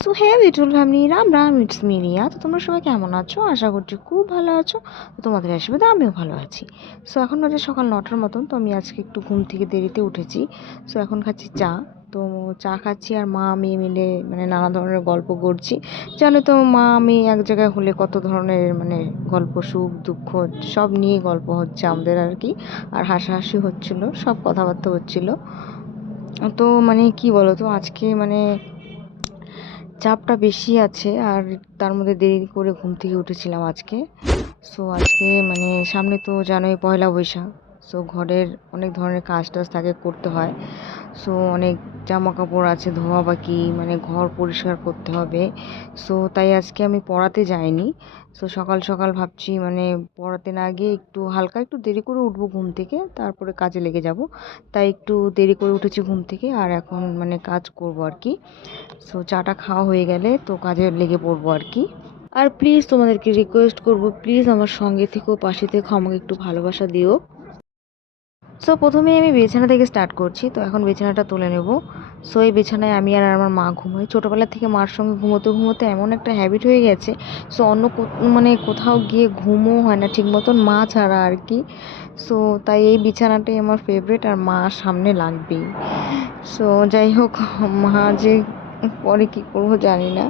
So হ্যাঁ Bitul family, Ram Ram, it's me Riya. তো তোমরা সবাই কেমন আছো? আশা করছি খুব ভালো আছো। তো তোমাদের আশীর্বাদে আমিও ভালো আছি। সো এখন বাজে সকাল 9টার মতন। তো আমি আজকে একটু ঘুম থেকে দেরিতে উঠেছি। সো এখন খাচ্ছি চা। তো চা খাচ্ছি আর মা আমি মিলে মানে নানা ধরনের গল্প করছি। জানো তো, মা আমি এক জায়গায় হলে কত ধরনের মানে গল্প, সুখ দুঃখ সব নিয়ে গল্প হচ্ছে আমাদের আর কি। আর হাসাহাসি হচ্ছিল, সব কথাবার্তা হচ্ছিল। তো মানে কি বলো তো, আজকে মানে চাপটা বেশি আছে আর তার মধ্যে দেরি করে ঘুম থেকে উঠেছিলাম আজকে। সো আজকে মানে সামনে তো জানোই পয়লা বৈশাখ। সো ঘরের অনেক ধরনের কাজ টাজ থাকে, করতে হয়। সো অনেক জামা কাপড় আছে ধোয়া বাকি, মানে ঘর পরিষ্কার করতে হবে। সো তাই আজকে আমি পড়াতে যাইনি। সো সকাল সকাল ভাবছি মানে পড়াতে না গিয়ে একটু হালকা একটু দেরি করে উঠবো ঘুম থেকে, তারপরে কাজে লেগে যাব। তাই একটু দেরি করে উঠেছি ঘুম থেকে আর এখন মানে কাজ করব আর কি। সো চাটা খাওয়া হয়ে গেলে তো কাজে লেগে পড়বো আর কি। আর প্লিজ তোমাদেরকে রিকোয়েস্ট করব, প্লিজ আমার সঙ্গে থেকেও, পাশে থেকেও, আমাকে একটু ভালোবাসা দিও। সো প্রথমে আমি বিছানা থেকে স্টার্ট করছি। তো এখন বিছানাটা তুলে নেব। সো এই বিছানায় আমি আর আমার মা ঘুমোই। ছোটোবেলা থেকে মার সঙ্গে ঘুমোতে ঘুমোতে এমন একটা হ্যাবিট হয়ে গেছে। সো অন্য মানে কোথাও গিয়ে ঘুমও হয় না ঠিক মতন, মা ছাড়া আর কি। সো তাই এই বিছানাটাই আমার ফেভারিট আর মা সামনে লাগবেই। সো যাই হোক, মা যে পরে কী করবো জানি না।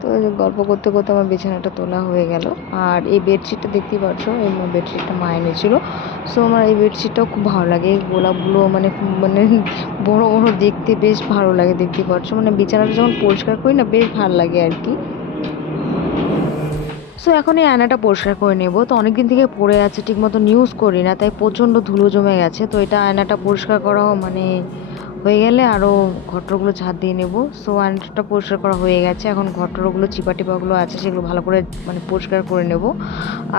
তো গল্প করতে করতে আমার বিছানাটা তোলা হয়ে গেল। আর এই বেডশিটটা দেখতেই পাচ্ছ, এই বেডশিটটা মা এনেছিল। সো আমার এই বেডশিটটাও খুব ভালো লাগে। এই গোলাপগুলো মানে মানে বড় বড়, দেখতে বেশ ভালো লাগে, দেখতে পাচ্ছ। মানে বিছানাটা যখন পরিষ্কার করি না, বেশ ভালো লাগে আর কি। সো এখন এই আয়নাটা পরিষ্কার করে নেব। তো অনেকদিন থেকে পড়ে আছে, ঠিক মতো ইউজ করি না, তাই প্রচণ্ড ধুলো জমে গেছে। তো এটা আয়নাটা পরিষ্কার করাও মানে হয়ে গেলে আরও ঘরটরগুলো ঝাঁট দিয়ে নেব। সো আয়নাটা পরিষ্কার করা হয়ে গেছে। এখন ঘরটরগুলো চিপা টিপাগুলো আছে, সেগুলো ভালো করে মানে পরিষ্কার করে নেব।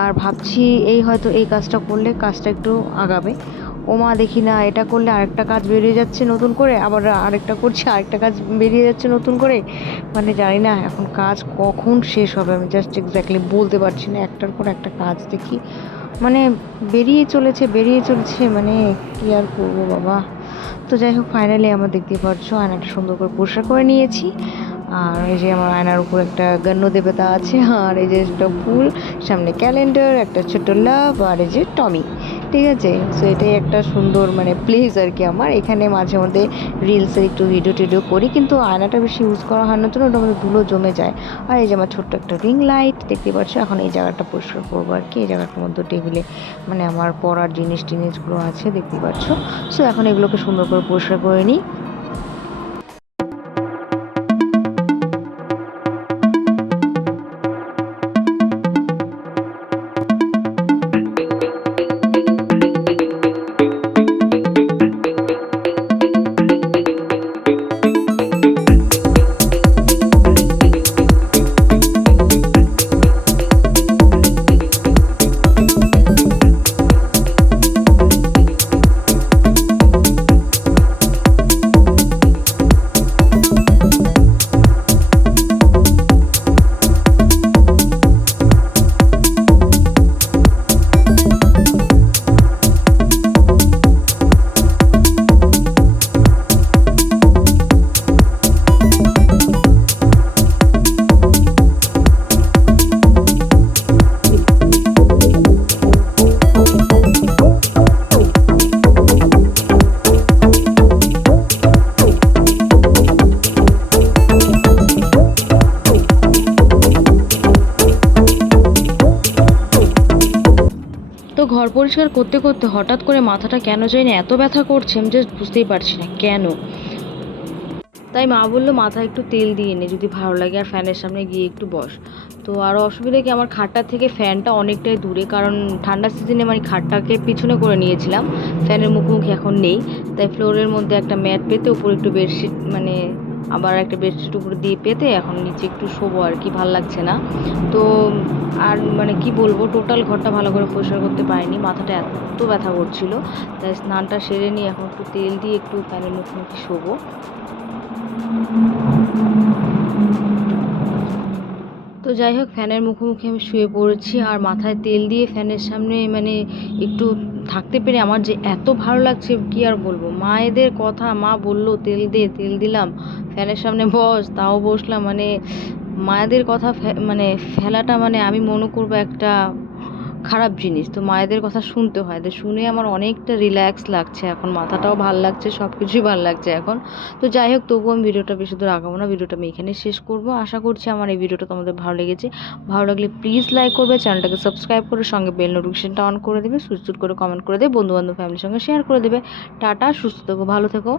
আর ভাবছি এই হয়তো এই কাজটা করলে কাজটা একটু আগাবে। ও মা, দেখি না এটা করলে আরেকটা কাজ বেরিয়ে যাচ্ছে নতুন করে, আবার আরেকটা করছি, আরেকটা কাজ বেরিয়ে যাচ্ছে নতুন করে। মানে জানি না এখন কাজ কখন শেষ হবে, আমি জাস্ট এক্স্যাক্টলি বলতে পারছি না। একটার পর একটা কাজ দেখি মানে বেরিয়ে চলেছে বেরিয়ে চলেছে, মানে কি আর করবো বাবা। তো যাই হোক, ফাইনালি আমার দেখতেই পাচ্ছ আয়নাটা সুন্দর করে পরিষ্কার করে নিয়েছি। আর এই যে আমার আয়নার উপর একটা গণ্য দেবতা আছে, আর এই যে একটা ফুল, সামনে ক্যালেন্ডার, একটা ছোট্ট লাভ, আর এই যে টমি। ঠিক আছে, সো এটাই একটা সুন্দর মানে প্লেস আর কি আমার। এখানে মাঝে মধ্যে রিলসে একটু ভিডিও টিডিও করি, কিন্তু আয়নাটা বেশি ইউজ করা হয় না জন্য ওটার মধ্যে ধুলো জমে যায়। আর এই যে আমার ছোট্ট একটা রিং লাইট দেখতে পাচ্ছ। এখন এই জায়গাটা পরিষ্কার করবো আর কি। এই জায়গাটার মধ্যে টেবিলে মানে আমার পড়ার জিনিসগুলো আছে, দেখতে পাচ্ছ। সো এখন এগুলোকে সুন্দর করে পরিষ্কার করে নিই। তো ঘর পরিষ্কার করতে করতে হঠাৎ করে মাথাটা কেন জানি না এত ব্যথা করছে, আমি জাস্ট বুঝতেই পারছি না কেন। তাই মা বললো মাথায় একটু তেল দিয়ে নে, যদি ভালো লাগে, আর ফ্যানের সামনে গিয়ে একটু বস। তো আরও অসুবিধা কি, আমার খাটটার থেকে ফ্যানটা অনেকটাই দূরে, কারণ ঠান্ডার সিজনে মানে খাটটাকে পিছনে করে নিয়েছিলাম, ফ্যানের মুখোমুখি এখন নেই। তাই ফ্লোরের মধ্যে একটা ম্যাট পেতে, উপরে একটু বেডশিট মানে আবার একটা বেডশিট উপরে দিয়ে পেতে এখন নিচে একটু শোবো আর কি, ভাল লাগছে না। তো আর মানে কি বলবো, টোটাল ঘরটা ভালো করে পরিষ্কার করতে পারিনি, মাথাটা এত ব্যথা করছিল। তাই স্নানটা সেরে নিয়ে এখন একটু তেল দিয়ে একটু ফ্যানের মুখোমুখি শোবো। তো যাই হোক, ফ্যানের মুখোমুখি আমি শুয়ে পড়েছি আর মাথায় তেল দিয়ে ফ্যানের সামনে মানে একটু থাকতে পেরে আমার যে এত ভালো লাগছে কি আর বলবো। মায়েদের কথা, মা বললো তেল দে, তেল দিলাম, ফ্যানের সামনে বস, তাও বসলাম। মানে মায়েদের কথা মানে ফেলাটা মানে আমি মনে করবো একটা খারাপ জিনিস। তো মায়েদের কথা শুনতে হয়, তো শুনে আমার অনেকটা রিল্যাক্স লাগছে, এখন মাথাটাও ভাল লাগছে, সব কিছুই ভাল লাগছে এখন। তো যাই হোক, তবুও আমি ভিডিওটা বেশি দূর আগাবো না, ভিডিওটা আমি এখানে শেষ করব। আশা করছি আমার এই ভিডিওটা তোমাদের ভালো লেগেছে। ভালো লাগলে প্লিজ লাইক করবে, চ্যানেলটাকে সাবস্ক্রাইব করে সঙ্গে বেল নোটিফিকেশনটা অন করে দেবে, সুস্থ করে কমেন্ট করে দেবে, বন্ধুবান্ধব ফ্যামিলির সঙ্গে শেয়ার করে দেবে। টাটা, সুস্থ থেকো, ভালো থেকো।